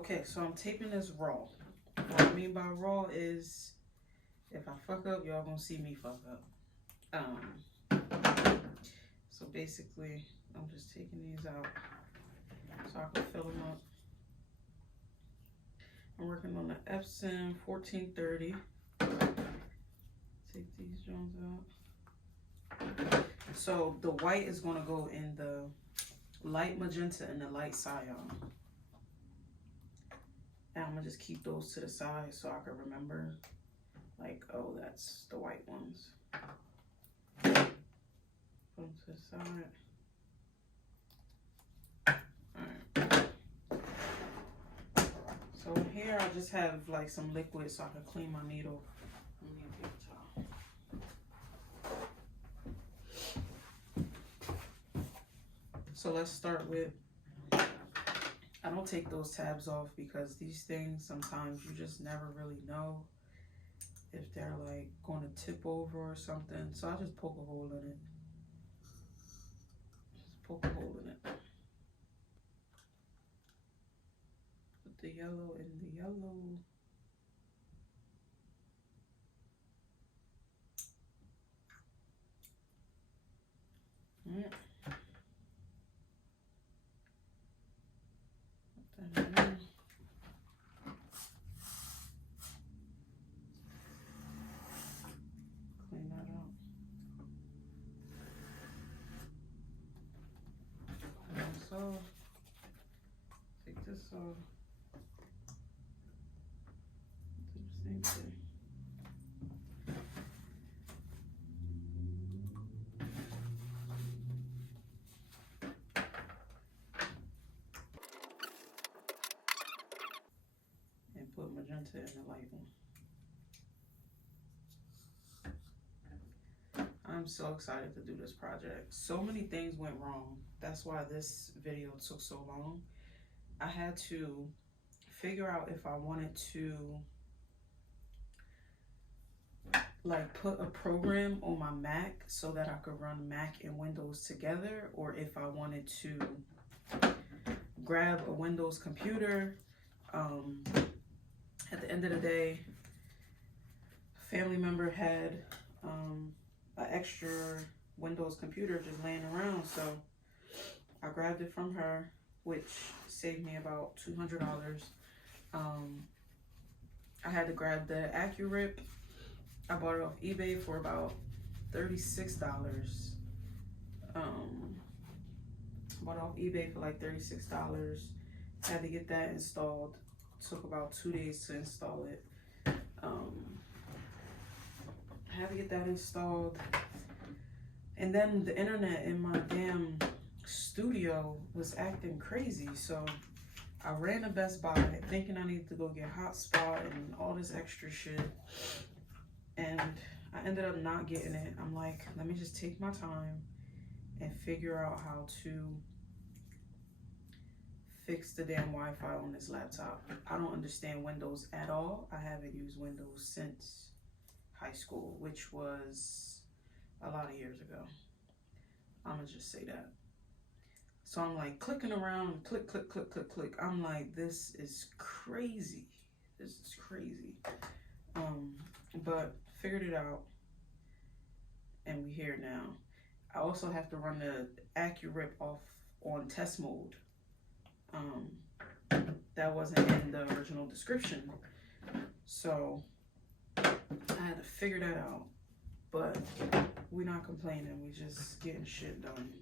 Okay, so I'm taping this raw. What I mean by raw is if I fuck up, y'all gonna see me fuck up. So basically, I'm just taking these out so I can fill them up. I'm working on the Epson 1430. Take these joints out. So the white is gonna go in the light magenta and the light cyan. And I'm gonna just keep those to the side so I can remember, like, oh, that's the white ones. Put them to the side. Alright. So here I just have like some liquid so I can clean my needle. Let me get a paper towel. So let's start with, I don't take those tabs off because these things, sometimes you just never really know if they're like going to tip over or something. So I just poke a hole in it. Just poke a hole in it. Put the yellow in the yellow. Yeah. Clean that out. So take this off. Do the same thing. And put magenta in the light one. I'm so excited to do this project. So many things went wrong. That's why this video took so long. I had to figure out if I wanted to like put a program on my Mac so that I could run Mac and Windows together, or if I wanted to grab a Windows computer. At the end of the day, a family member had an extra Windows computer just laying around, so I grabbed it from her, which saved me about $200. I had to grab the acrorip. I bought it off eBay for about $36. Bought it off eBay for like $36. Had to get that installed. Took about 2 days to install it. Had to get that installed. And then the internet in my damn studio was acting crazy. So I ran to Best Buy thinking I needed to go get hotspot and all this extra shit. And I ended up not getting it. I'm like, let me just take my time and figure out how to fix the damn Wi-Fi on this laptop. I don't understand Windows at all. I haven't used Windows since high school, which was a lot of years ago. I'm gonna just say that. So I'm like clicking around, click, click, click, click, click. I'm like, this is crazy. This is crazy. But figured it out, and we're here now. I also have to run the acrorip off on test mode. That wasn't in the original description, so I had to figure that out. But we're not complaining, we just getting shit done.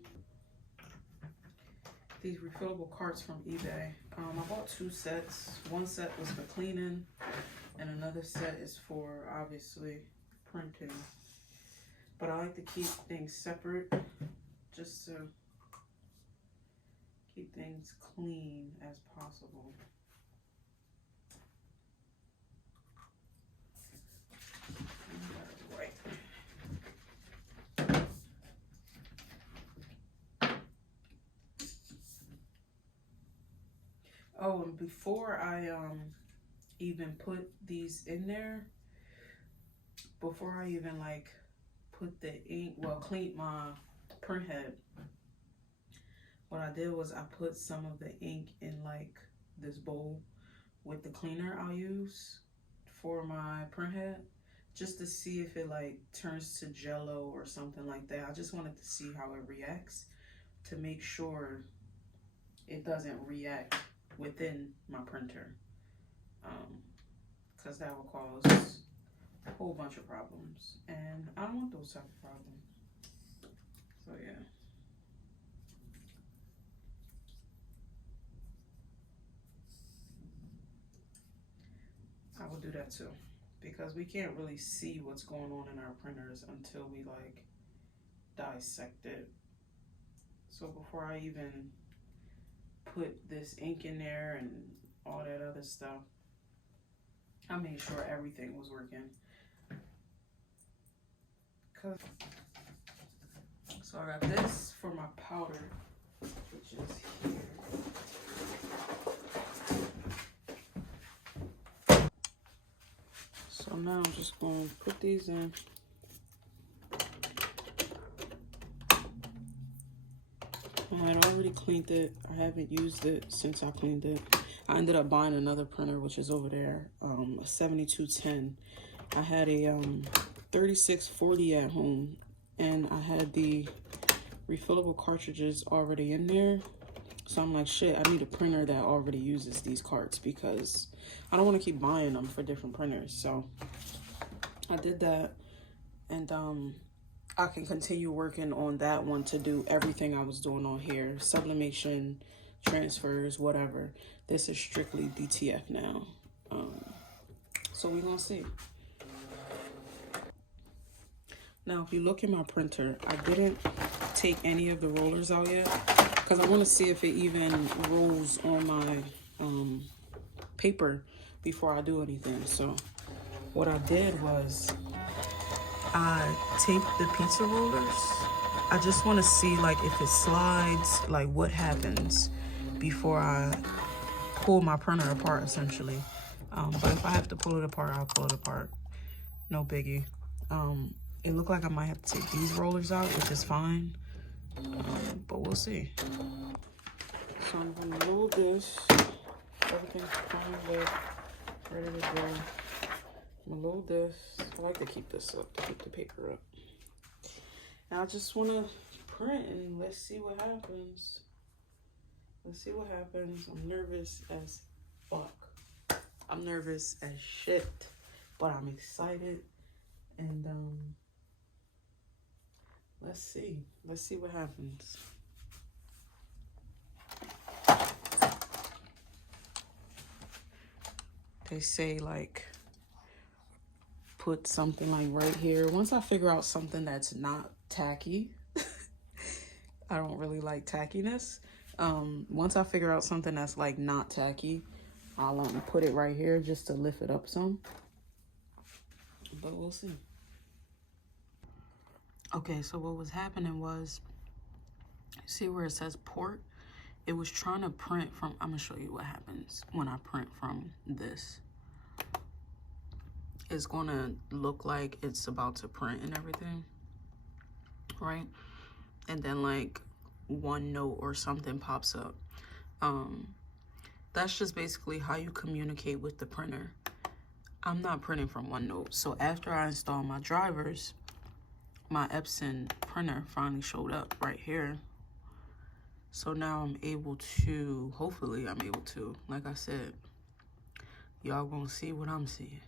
These refillable carts from eBay. I bought 2 sets. One set was for cleaning, and another set is for obviously printing. But I like to keep things separate just to keep things clean as possible. Right. Oh, and before I even put these in there, before I even like put the ink, well, cleaned my printhead, what I did was I put some of the ink in like this bowl with the cleaner I'll use for my Printhead, just to see if it like turns to jello or something like that. I just wanted to see how it reacts to make sure it doesn't react within my printer, because that will cause a whole bunch of problems, and I don't want those type of problems. So yeah. I will do that too, because we can't really see what's going on in our printers until we like dissect it. So before I even put this ink in there and all that other stuff, I made sure everything was working. So I got this for my powder, which is here. So now I'm just going to put these in. I had already cleaned it. I haven't used it since I cleaned it. I ended up buying another printer, which is over there, a 7210. I had a 3640 at home, and I had the refillable cartridges already in there. So I'm like, shit, I need a printer that already uses these carts, because I don't want to keep buying them for different printers. So I did that, and I can continue working on that one to do everything I was doing on here. Sublimation, transfers, whatever. This is strictly DTF now. So we're gonna see. Now, if you look at my printer, I didn't take any of the rollers out yet, because I want to see if it even rolls on my paper before I do anything. So what I did was I taped the pizza rollers. I just want to see like if it slides, like what happens before I pull my printer apart, essentially. But if I have to pull it apart, I'll pull it apart. No biggie. It looked like I might have to take these rollers out, which is fine. But we'll see. So I'm gonna load this. Everything's primed up, ready to go. I'm gonna load this. I like to keep this up, to keep the paper up. Now I just wanna print and let's see what happens. Let's see what happens. I'm nervous as fuck. I'm nervous as shit, but I'm excited. And let's see. Let's see what happens. They say like put something like right here. Once I figure out something that's not tacky, I don't really like tackiness. Once I figure out something that's like not tacky, I'll put it right here just to lift it up some. But we'll see. Okay, so what was happening was, see where it says port? It was trying to print from, I'm gonna show you what happens when I print from this. It's gonna look like it's about to print and everything, right? And then like one note or something pops up. That's just basically how you communicate with the printer. I'm not printing from OneNote. So after I install my drivers, my Epson printer finally showed up right here. So now I'm able to, hopefully I'm able to, like I said, y'all gonna see what I'm seeing.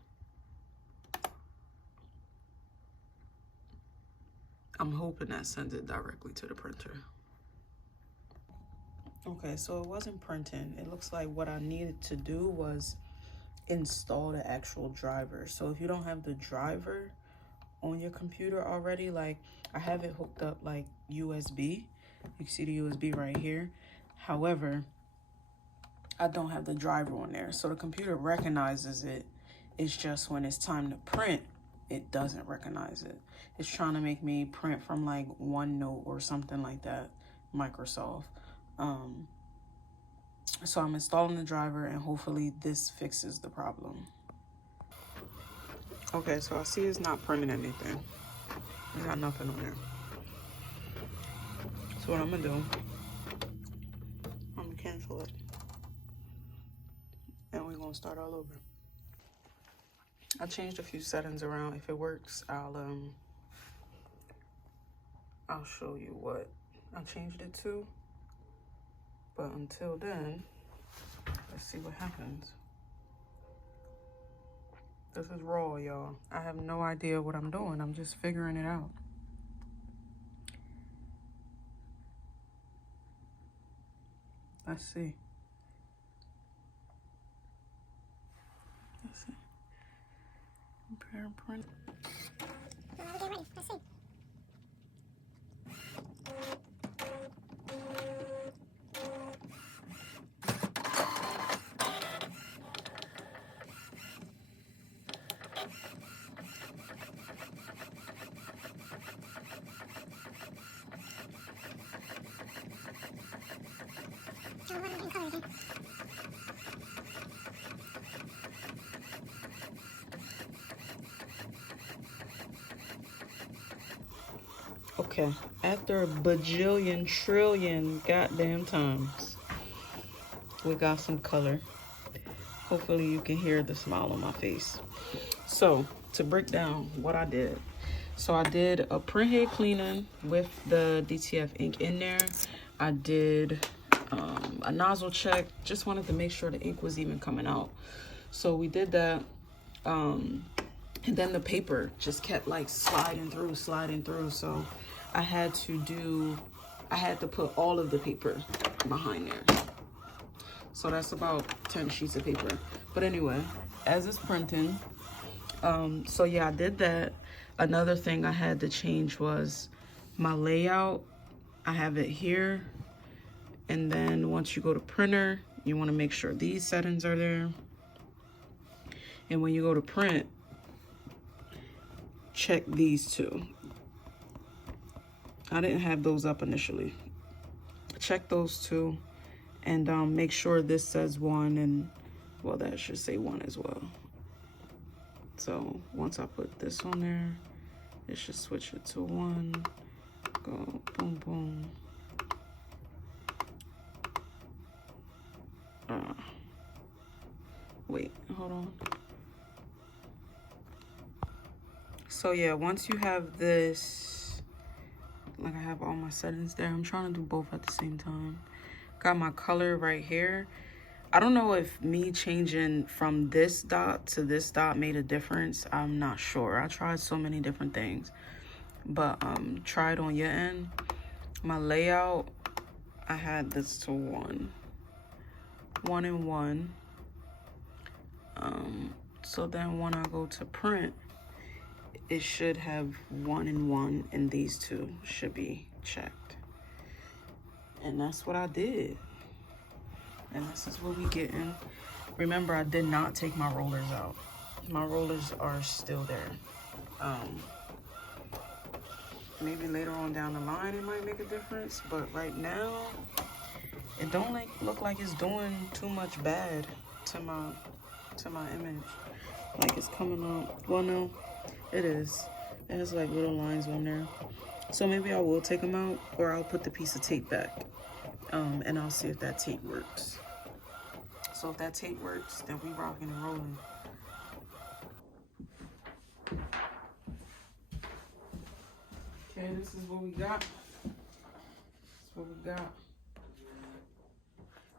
I'm hoping that sends it directly to the printer. Okay, so it wasn't printing. It looks like what I needed to do was install the actual driver. So if you don't have the driver on your computer already, like I have it hooked up like USB. You can see the USB right here. However, I don't have the driver on there. So the computer recognizes it. It's just when it's time to print, it doesn't recognize it. It's trying to make me print from like OneNote or something like that, Microsoft. So I'm installing the driver and hopefully this fixes the problem. Okay, so I see it's not printing anything. I got nothing on there. So what I'm gonna do, I'm gonna cancel it. and we're gonna start all over. I changed a few settings around. If it works, I'll show you what I changed it to. But until then, let's see what happens. This is raw, y'all. I have no idea what I'm doing. I'm just figuring it out. Let's see. Let's see. Compare print. Let's see. Okay, after a bajillion trillion goddamn times, we got some color. Hopefully you can hear the smile on my face. So to break down what I did. So I did a printhead cleaning with the DTF ink in there. I did a nozzle check. Just wanted to make sure the ink was even coming out. So we did that. And then the paper just kept like sliding through. So I had to put all of the paper behind there. So that's about 10 sheets of paper. But anyway, as it's printing, so yeah, I did that. Another thing I had to change was my layout. I have it here. And then once you go to printer, you want to make sure these settings are there. And when you go to print, check these two. I didn't have those up initially. Check those two and make sure this says 1 and, well, that should say 1 as well. So once I put this on there, it should switch it to 1. Go boom, boom. Wait, hold on. So yeah, once you have this, like I have all my settings there. I'm trying to do both at the same time. Got my color right here. I don't know if me changing from this dot to this dot made a difference. I'm not sure. I tried so many different things, but try it on your end. My layout, I had this to 1 and 1. So then when I go to print, it should have 1 and 1, and these two should be checked. And that's what I did. And this is what we getting. Remember, I did not take my rollers out. My rollers are still there. Maybe later on down the line it might make a difference, but right now it don't look like it's doing too much bad to my image. Like it's coming up. Well, no, it is. It has like little lines on there. So maybe I will take them out, or I'll put the piece of tape back. And I'll see if that tape works. So if that tape works, then we rocking and rolling. Okay, this is what we got.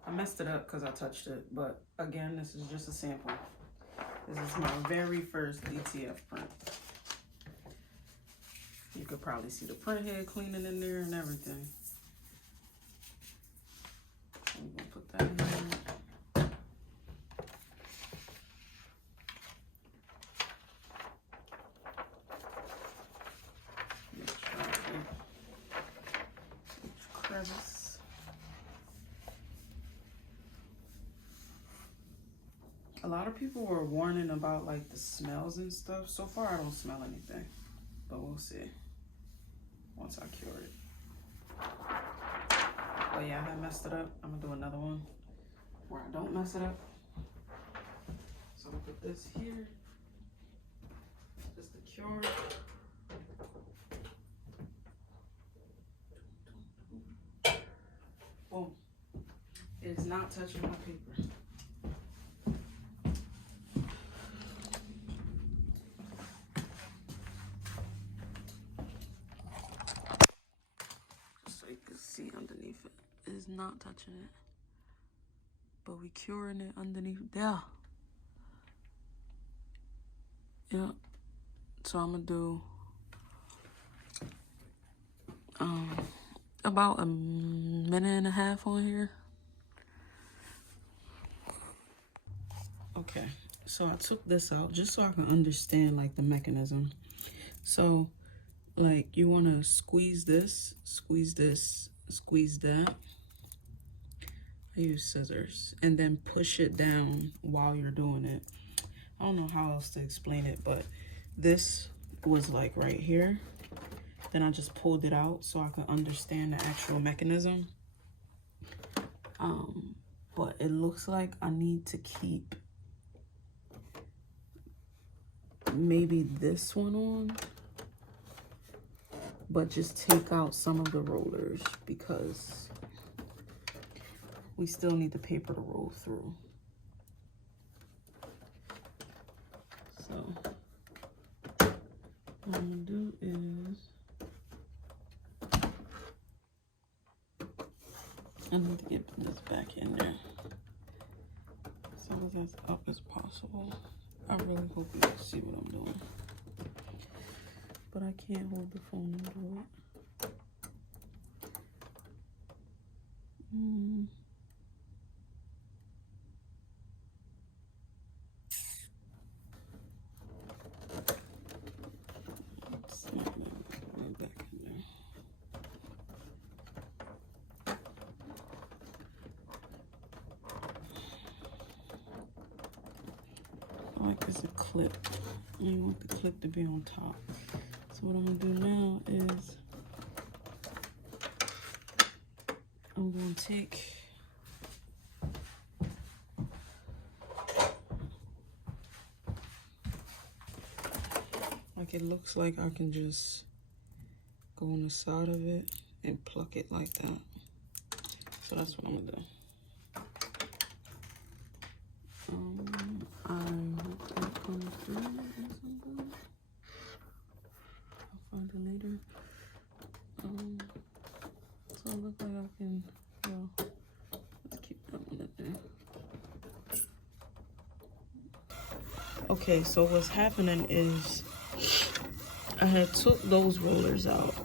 I messed it up because I touched it, but again, this is just a sample. This is my very first DTF print. You could probably see the printhead cleaning in there and everything. I'm gonna put that in there. Crevice. A lot of people were warning about like the smells and stuff. So far I don't smell anything, but we'll see once I cure it. But yeah, I messed it up. I'm gonna do another one where I don't mess it up. So I'll put this here, just to cure. Boom. It's not touching my paper. not touching it. But we curing it underneath there. Yeah. So I'm gonna do about a minute and a half on here. Okay, so I took this out just so I can understand like the mechanism. So like you want to squeeze this, squeeze that. I use scissors and then push it down while you're doing it. I don't know how else to explain it, but this was like right here. Then I just pulled it out so I could understand the actual mechanism. But it looks like I need to keep maybe this one on, but just take out some of the rollers because we still need the paper to roll through. So what I'm gonna do is I need to get this back in there so that's up as possible. I really hope you can see what I'm doing, but I can't hold the phone and do it. Snap that right back in there. I like this a clip. You want the clip to be on top. So what I'm gonna do now is I'm gonna take like it looks like I can just go on the side of it and pluck it like that. So that's what I'm gonna do. I hope that comes through or something. I'll find it later. So it looks like I can, well, let's keep that one up there. Okay, so what's happening is I had took those rollers out,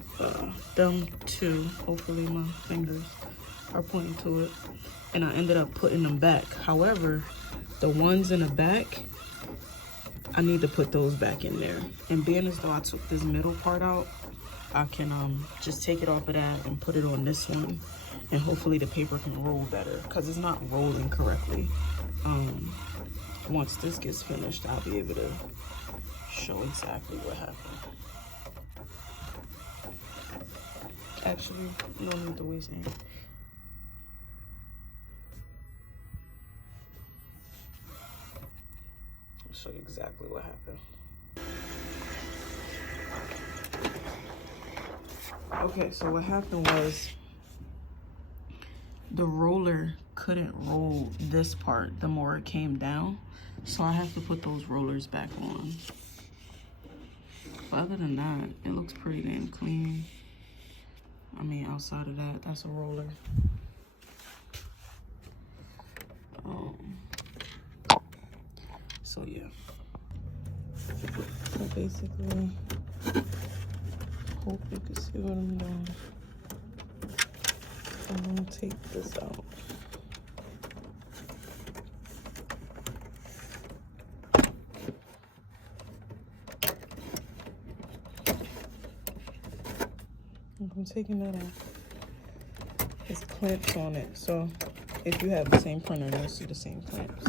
them two, hopefully my fingers are pointing to it, and I ended up putting them back. However, the ones in the back, I need to put those back in there. And being as though I took this middle part out, I can just take it off of that and put it on this one, and hopefully the paper can roll better because it's not rolling correctly. Once this gets finished, I'll be able to show exactly what happened. Actually, no need to waste ink. I'll show you exactly what happened. Okay, so what happened was the roller couldn't roll this part the more it came down, so I have to put those rollers back on. But other than that, it looks pretty damn clean. I mean, outside of that, that's a roller. So yeah. So basically, hope you can see what I'm doing. I'm gonna take this out. I'm taking that off. It's clamps on it, so if you have the same printer, you'll see the same clamps.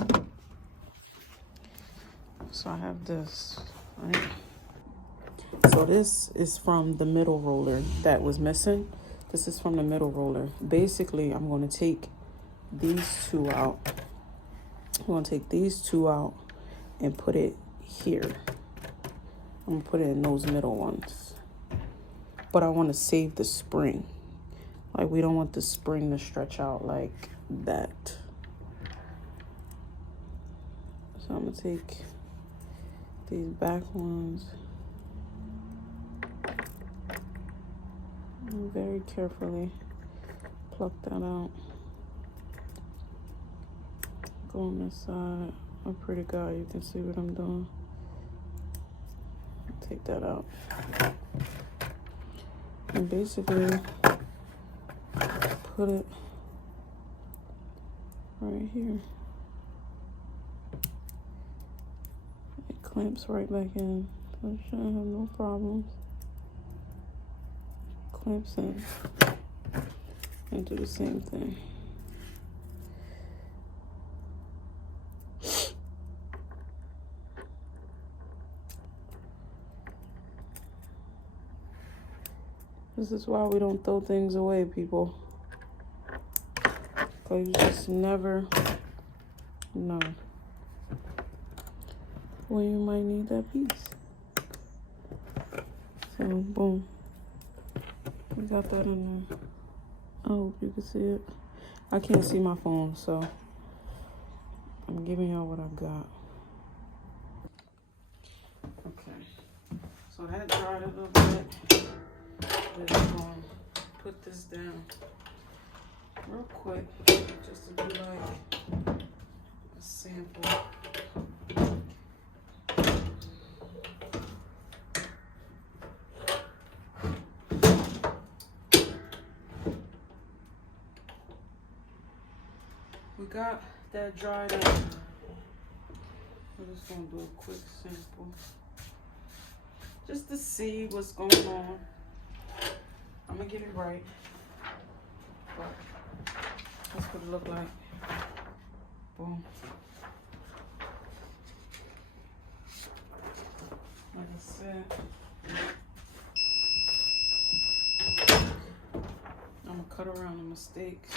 So I have this, right? So this is from the middle roller that was missing. This is from the middle roller. Basically, I'm going to take these two out. I'm going to take these two out and put it here. I'm going to put it in those middle ones. But I want to save the spring. Like, we don't want the spring to stretch out like that. So I'm going to take these back ones. And very carefully pluck that out. go on this side. I'm a pretty guy, you can see what I'm doing. Take that out. And basically put it right here. It clamps right back in. So it shouldn't have no problems. Clamps in. And do the same thing. This is why we don't throw things away, people. Because you just never know when you might need that piece. So, boom. We got that in there. I hope you can see it. I can't see my phone, so I'm giving y'all what I got. Okay. So that dried a little bit. We're just going to put this down real quick, just to be like a sample. We got that dried up. We're just going to do a quick sample, just to see what's going on. I'm gonna get it right, but that's what it look like. Boom. Like I said, I'm gonna cut around the mistakes.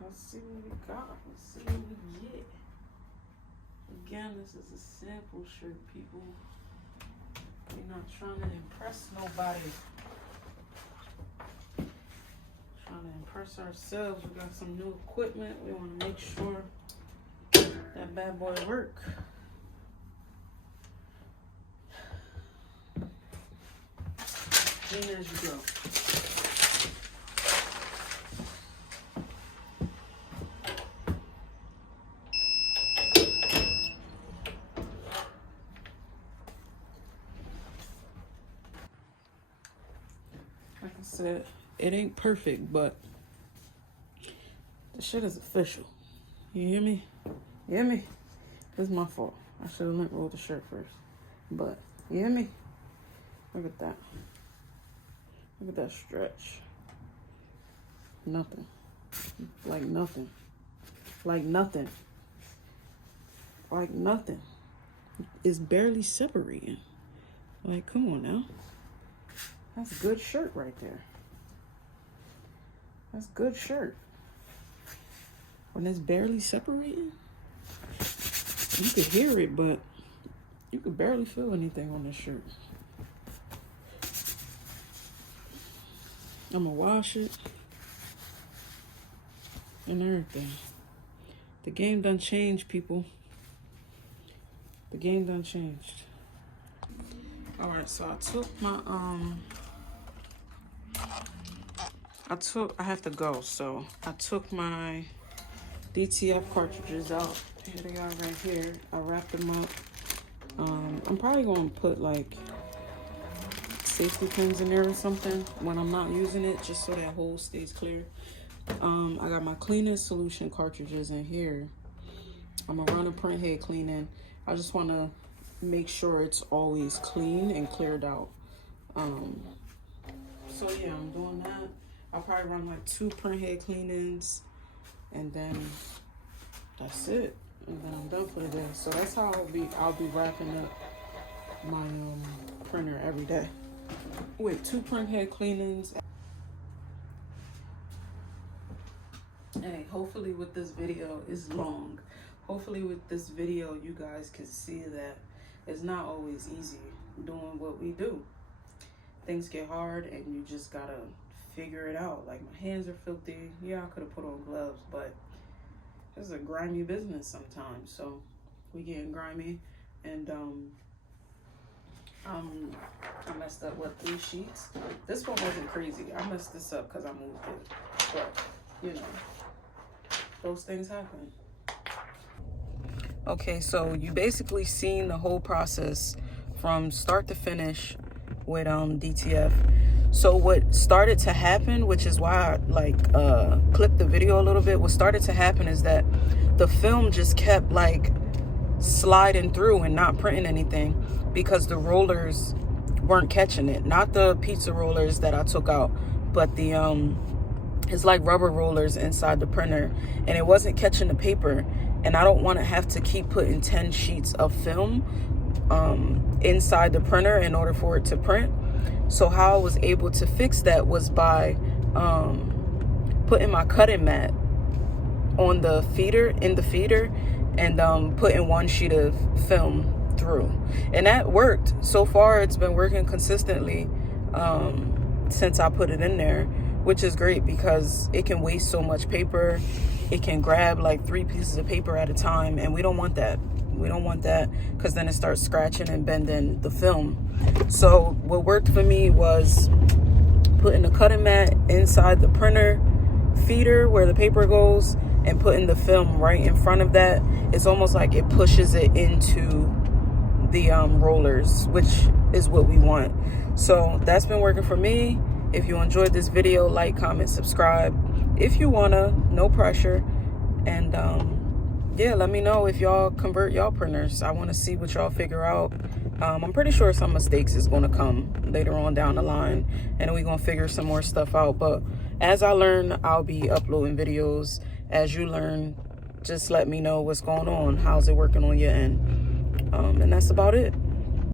Let's see what we got. Let's see what we get. Again, this is a sample shirt, people. We're not trying to impress nobody. Trying to impress ourselves. We got some new equipment. We want to make sure that bad boy work. Clean as you go. Like I said, it ain't perfect, but the shit is official. You hear me? You hear me? It's my fault. I should have went with the shirt first. But, you hear me? Look at that. Look at that stretch. Nothing. Like nothing. Like nothing. Like nothing. It's barely separating. Like, come on now. That's a good shirt right there. That's a good shirt. When it's barely separating, you could hear it, but you could barely feel anything on this shirt. I'm gonna wash it and everything. The game done changed, people. The game done changed. All right, so I took my, I have to go, so I took my DTF cartridges out. Here they are right here. I wrapped them up. I'm probably gonna put like safety pins in there or something when I'm not using it, just so that hole stays clear. I got my cleaning solution cartridges in here. I'm gonna run a Printhead cleaning. I just wanna make sure it's always clean and cleared out. So yeah, I'm doing that. I'll probably run like 2 Printhead cleanings, and then that's it. And then I'm done for the day. So that's how I'll be wrapping up my printer every day. With 2 Printhead cleanings. Hey, hopefully with this video, it's long. Hopefully with this video, you guys can see that it's not always easy doing what we do. things get hard and you just gotta figure it out. Like, my hands are filthy. Yeah, I could have put on gloves, but this is a grimy business sometimes. So we getting grimy, and I messed up what 3 sheets. This one wasn't crazy. I messed this up because I moved it, but you know, those things happen. Okay, so you basically seen the whole process from start to finish with DTF. So what started to happen, which is why I like clipped the video a little bit, what started to happen is that the film just kept like sliding through and not printing anything because the rollers weren't catching it. Not the pizza rollers that I took out, but the it's like rubber rollers inside the printer, and it wasn't catching the paper. And I don't want to have to keep putting 10 sheets of film inside the printer in order for it to print. So how I was able to fix that was by putting my cutting mat on the feeder, and putting 1 sheet of film through. And that worked. So far, it's been working consistently since I put it in there, which is great because it can waste so much paper. It can grab like 3 pieces of paper at a time, and we don't want that. We don't want that because then it starts scratching and bending the film. So what worked for me was putting the cutting mat inside the printer feeder where the paper goes and putting the film right in front of that. It's almost like it pushes it into the rollers, which is what we want. So that's been working for me. If you enjoyed this video, like, comment, subscribe if you wanna, no pressure. And yeah, let me know if y'all convert y'all printers. I want to see what y'all figure out. I'm pretty sure some mistakes is going to come later on down the line, and we're going to figure some more stuff out. But as I learn, I'll be uploading videos. As you learn, just let me know what's going on. How's it working on your end? And that's about it.